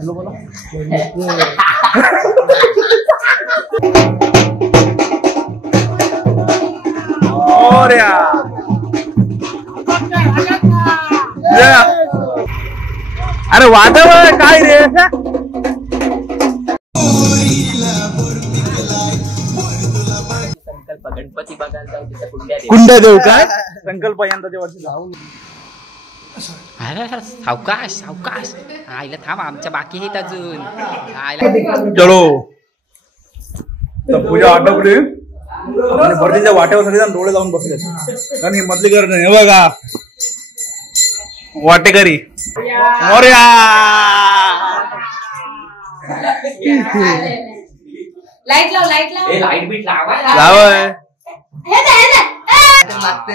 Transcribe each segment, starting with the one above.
Hello बोला. अरे वातावरण काय रे. संकल्प गणपती बघायला जाऊ तिथं कुंड्या देऊ काय. संकल्प यंदाच्या वर्षी जाऊ. सावकाश सावकाश आईला थांब आमच्या बाकी आहेत अजून. चलो पूजा आटोपली आणि भरतीच्या वाट्यावर सगळेजण डोळे लावून बसले. कारण ही मधली घर नाही. हे बघा वाटेकरी मोरया. लाईट लाव लाईट लाव. लाईट बीट लावा लावय.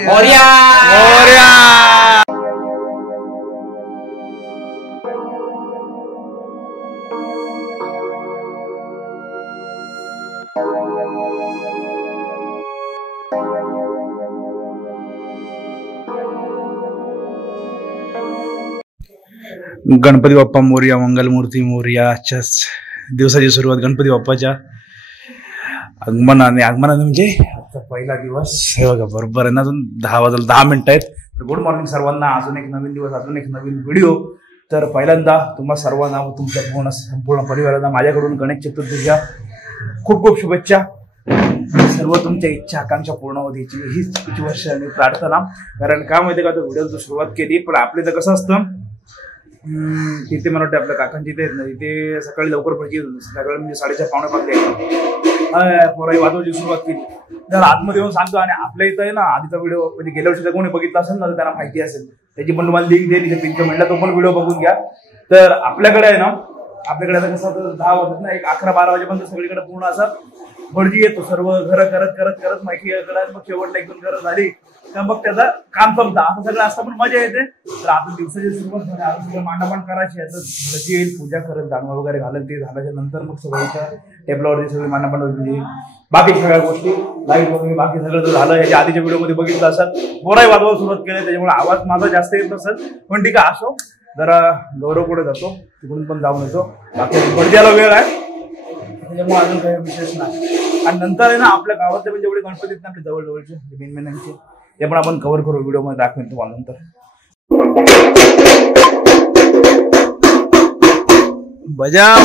मोरया मोरया. गणपती बाप्पा मोरया. मंगलमूर्ती मोरया. आजच्याच दिवसाची सुरुवात गणपती बाप्पाच्या आगमनाने. आगमनाने म्हणजे आजचा पहिला दिवस. हे बघा बरोबर आहे ना. अजून 10 वाजले 10 मिनिटं आहेत. तर गुड मॉर्निंग सर्वांना. अजून एक नवीन दिवस, अजून एक नवीन व्हिडिओ. तर पहिल्यांदा तुम्हा सर्वांना व तुमच्या संपूर्ण परिवाराला माझ्याकडून गणेश चतुर्थीच्या खूप खूप शुभेच्छा. सर्व तुमच्या इच्छा आकांक्षा पूर्ण होतीची हीच वर्ष आणि प्रार्थना. कारण काय माहिती का, तो व्हिडिओ सुरुवात केली पण आपले तर कसं असतं, तिथे मला वाटतं आपल्या काकांची इथे ना, इथे सकाळी लवकर पडची सकाळी म्हणजे 4:30 पावणे 5 पोराई वाजवायची सुरुवात केली. तर आतमध्ये येऊन सांगतो. आणि आपल्या इथं आहे ना आधीचा व्हिडिओ म्हणजे गेल्या वर्षीचा कोणी बघितला असेल ना तर त्यांना माहिती असेल. त्याची पण तुम्हाला लिंक देईल इथे पिंक कमेंटला. तो पण व्हिडिओ बघून घ्या. तर आपल्याकडे आहे ना, आपल्याकडे आता कसं 10 वाजत ना, एक 11-12 वाजेपर्यंत सगळीकडे पूर्ण असं भटजी येतो. सर्व घर करत करत करत माहिती करत मग शेवटला 1-2 घरं झाली तर मग त्याचं काम संपतं. असं सगळं असतं पण मजा येते. तर आपण दिवसाची सुरुवात झाली. अजून सगळं मांडामांड करायची आहे. तर भटजी येईल, पूजा करत, दाणवा वगैरे घालत. ते झाल्याच्या नंतर मग सगळ्या टेबलावरती सगळी मांडामांड होती. बाकी सगळ्या गोष्टी लाईट वगैरे बाकी सगळं तर झालं. याच्या आधीच्या व्हिडिओमध्ये बघितलं असं बोराई वाजवायला सुरुवात केली. त्याच्यामुळे आवाज माझा जास्त येत नसेल पण ठीक आहे. असो जरा गौरव पुढे जातो, तिकडून पण जाऊन येतो. बाकी भटजीला वेळ आहे त्याच्यामुळे अजून काही विशेष नाही. आणि नंतर आहे ना आपल्या गावातले पण जेवढे गणपती आहेत ना आपले जवळजवळचे मेन ते पण आपण कव्हर करू व्हिडिओ मध्ये दाखवेन तुम्हाला नंतर. बजाव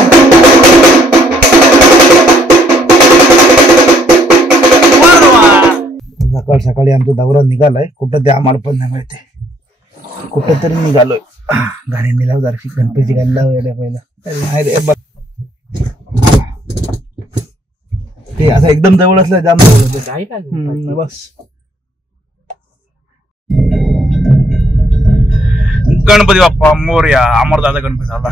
सकाळ सकाळी आमचा दौरा निघालाय. कुठं ते आम्हाला पण नाही माहिती. कुठं तरी निघालोय. गाणी निघाव जराशी गणपती गाणी लावल्या पहिला. ते असं एकदम जवळ असलं जाम जवळ बस. गणपती बाप्पा मोरया. अमरदादा गणपती झाला.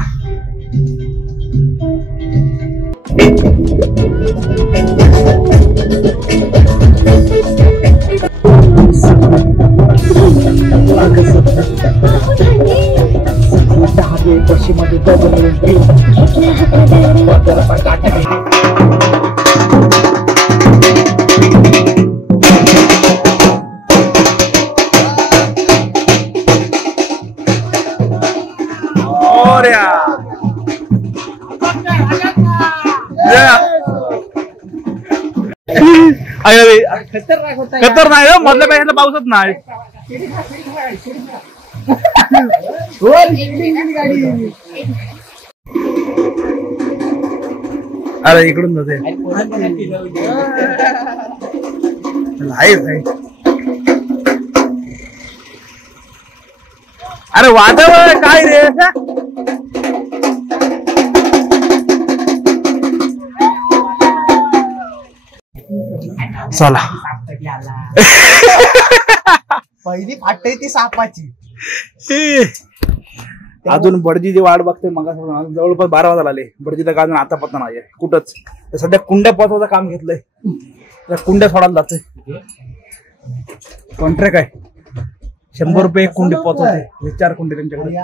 खतरनाक आहे मधल्या पाहिजे पाऊसच नाही. अरे इकडून जाते. अरे वातावरण काय रे. चला पहिली फाटते ती सापाची. अजून भटजीची वाट बघते. मग जवळपास 12 वाजता आले. भटजीचा का अजून आता पत्ता नाहीये कुठंच. सध्या कुंड्या पोचवायचं काम घेतलंय. कुंड्या सोडायला जातोय. कॉन्ट्रॅक्ट आहे. 100 रुपये एक कुंडी पोचवते. 4 कुंडी त्यांच्याकडे.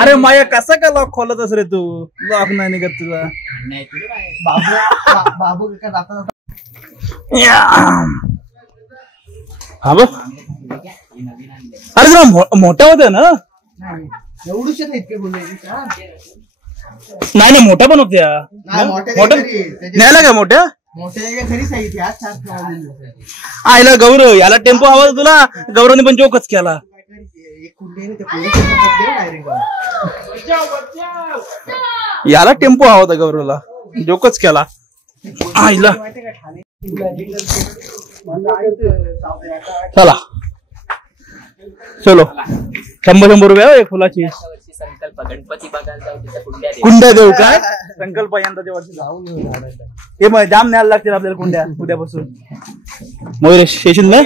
अरे माया कसा काय लॉक खोलत अस रे तू. लॉक नाही निघत तुझा. बाबू जाता हा बघ. अरे तुला मोठ्या होत्या ना. एवढूच इतके बोलले. नाही ना मोठ्या पण होत्या मोठ्या न्यायला काय मोठ्या आईला गौरव याला टेम्पो हवा तुला गौरवने पण जोकच केला याला टेम्पो हवा होता गौरवला जोकच केला आईला चला चलो 100 रुपये एक फुलाची संकल्प गणपती बघायला जाऊ तिथं कुंड्या देऊ काय संकल्प यंदाच्या वर्षी जाऊन हे मग जाम न्यायला लागतील आपल्याला कुंड्या उद्यापासून मयुरेश येशील ना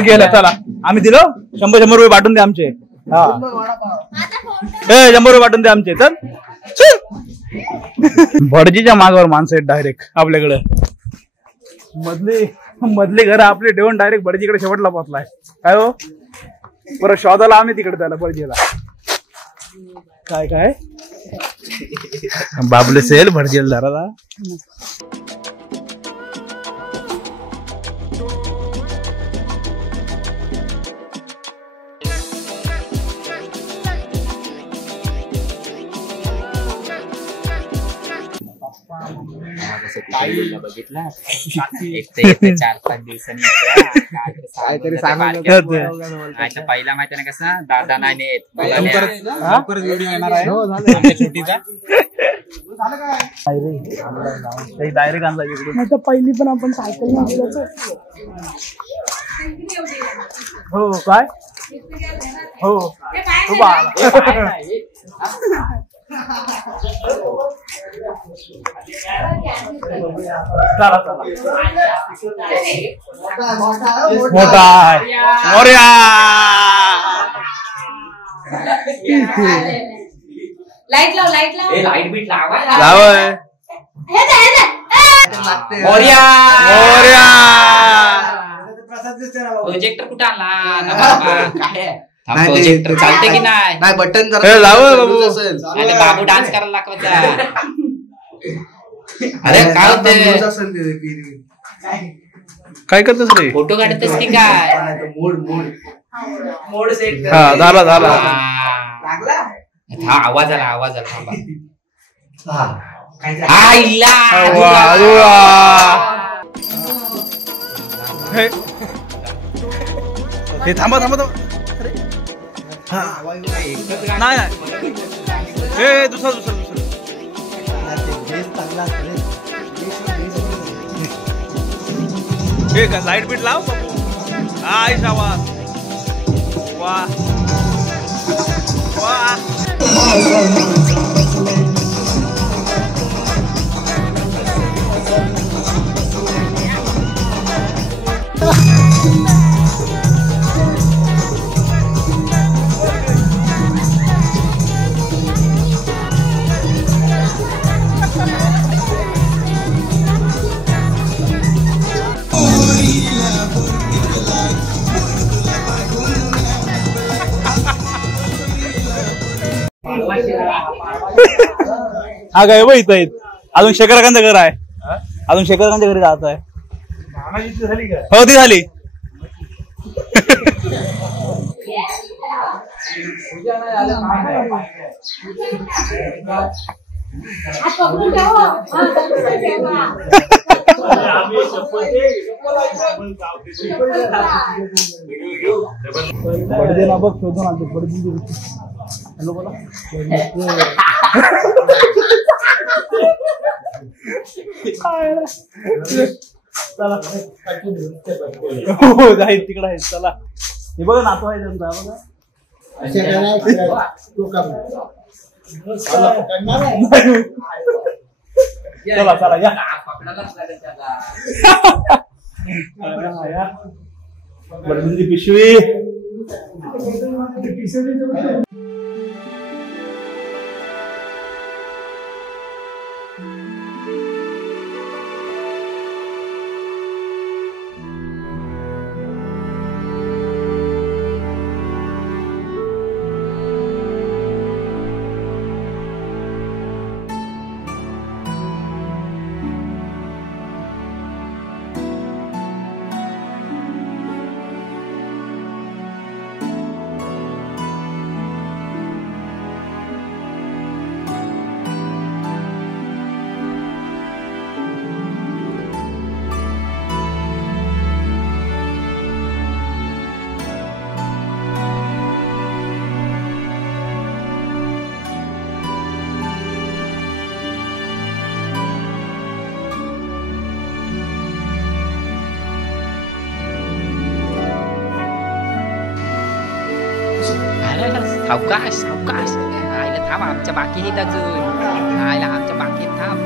गेलं चला आम्ही दिलो 100 रुपये वाटून द्या आमचे हा 100 रुपये वाटून द्या आमचे तर भटजीच्या मागावर माणसं आहेत डायरेक्ट आपल्याकडे मधली घर आपले ठेवून डायरेक्ट भटजीकडे शेवटला पोहोचलाय काय हो बरं शोधाला आम्ही तिकडे त्याला भटजीला काय काय बाबले सेल भटजीला धराला बघितला एक तर 4-5 दिवसांनी पहिला माहिती ना कसा दादा नाही छोटीचा डायरेक्ट आणला इकडून पहिली पण आपण सायकल हो काय हो मोठा मोरया लाईट लाव लाईट लाव लाईट बीट लावाय मोरया मोरया प्रोजेक्टर कुठं आणला काय प्रोजेक्टर चालते की नाही बटन बाबू डान्स करायला दाखवता अरे काय होते काय करतोस रे फोटो काढतोस की काय मोड सेट हा झाला हा आवाज आला थांबा हे थांबा नाही हे दुसरा हे का लाईट बीट लाव हाय शाबास वा वा हा काय बघ इथं अजून शेखराकांचं घर आहे अजून शेखराकांच्या घरी जायचं आहे हो ती झाली बडदे ना बघ शोधून आणते बडदी हॅलो बोला चला हो जाईल तिकडे आहे चला हे बघा नातो आहे त्यांचा बघा चला या बडदीची पिशवी सावकाश सावकाश आईला थांब आमच्या बाकी आहेत अजून आईला आमच्या बाकी आहेत थांब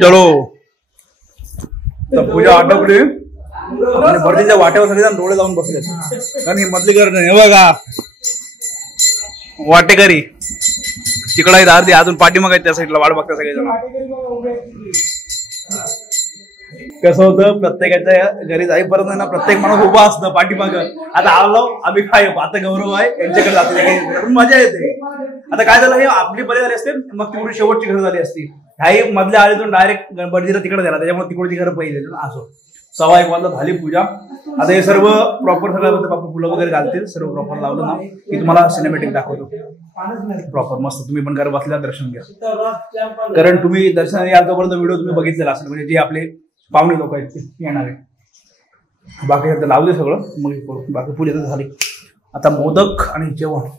चलो तर पूजा आटोपली आणि भरतीच्या वाटेवर सगळेजण डोळे जाऊन बसले कारण ही मधली घर नाही. हे बघा वाटेकरी तिकडे आहेत अर्धी अजून पाठीमाग आहेत त्या साईडला वाट बघता सगळेजण. कसं होतं प्रत्येकाच्या घरी जाईपर्यंत ना प्रत्येक माणूस उभा असतं पाठीमाग. आता आलो आम्ही काय आता गौरव आहे यांच्याकडे जातो मजा येते. आता काय झालं हे आपली बरी झाली असते मग तिकडून शेवटची घर झाली असती. ह्याही मधल्या आळीतून डायरेक्ट बडजीला तिकडे झाला त्याच्यामुळे तिकडची घरं पहिले असो. 1:15 वाजता झाली पूजा. आता हे सर्व प्रॉपर सगळं बापू फुलं वगैरे घालतील सर्व प्रॉपर लावलं ना की तुम्हाला सिनेमॅटिक दाखवतो प्रॉपर मस्त. तुम्ही पण घर बसल्या दर्शन घ्या कारण तुम्ही दर्शन याल तोपर्यंत व्हिडिओ तुम्ही बघितलेला असेल म्हणजे जे आपले पाहुणे लोक आहेत ते येणार आहे. बाकी सध्या लावले सगळं मग बाकी पूजा तर झाली. आता मोदक आणि जेवण.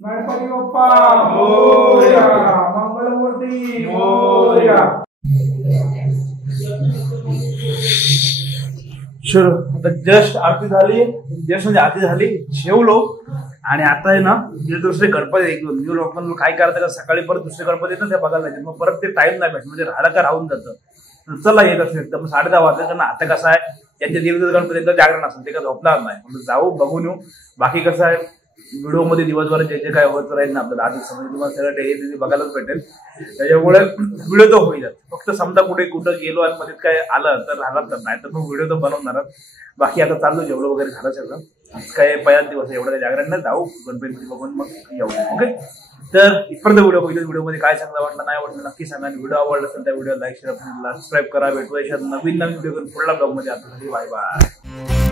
गणपती बाप्पा मोरया, मंगलमूर्ती मोरया. जस्ट आरती झाली जस्ट म्हणजे आरती झाली जेवलो आणि आता आहे ना जे दुसरे गणपती एक दोन लोकांना काय करायचं का सकाळी परत दुसरे गणपती येतात त्या बघायला जायचे मग परत ते टाइम नाही भेटत म्हणजे राहिला का राहून जातं. चला येत असेल तर मग 10:30 वाजले कारण आता कसं आहे त्यांच्या दिवस गणपती एकदा जागरण असेल ते काय झोपणार नाही म्हणजे जाऊ बघून येऊ. बाकी कसं आहे व्हिडिओ मध्ये दिवसभर जे जे काय होत राहील ना आपल्याला आधी समजा तुम्हाला सगळं डेली बघायलाच भेटेल त्याच्यामुळे व्हिडिओ तर होईल. फक्त समजा कुठं गेलो आणि मध्ये काय आलं तर राहिला तर नाही तर मग व्हिडिओ तर बनवणारच. बाकी आता चाललो जेवढं वगैरे झालं सगळं काय पहिलाच दिवस एवढं काही जागरण नाही जाऊ गणपती बघून मग येऊ. ओके तर इथपर्यंत व्हिडिओ बघितलं व्हिडिओमध्ये काय चांगलं वाटलं नाही वाटलं नक्की सांगा. व्हिडिओ आवडला असेल त्या व्हिडिओ लाईक शेअर सबस्क्राईब करा. भेटू नवीन व्हिडिओ पुढल्या ब्लॉगमध्ये आता बाय बाय.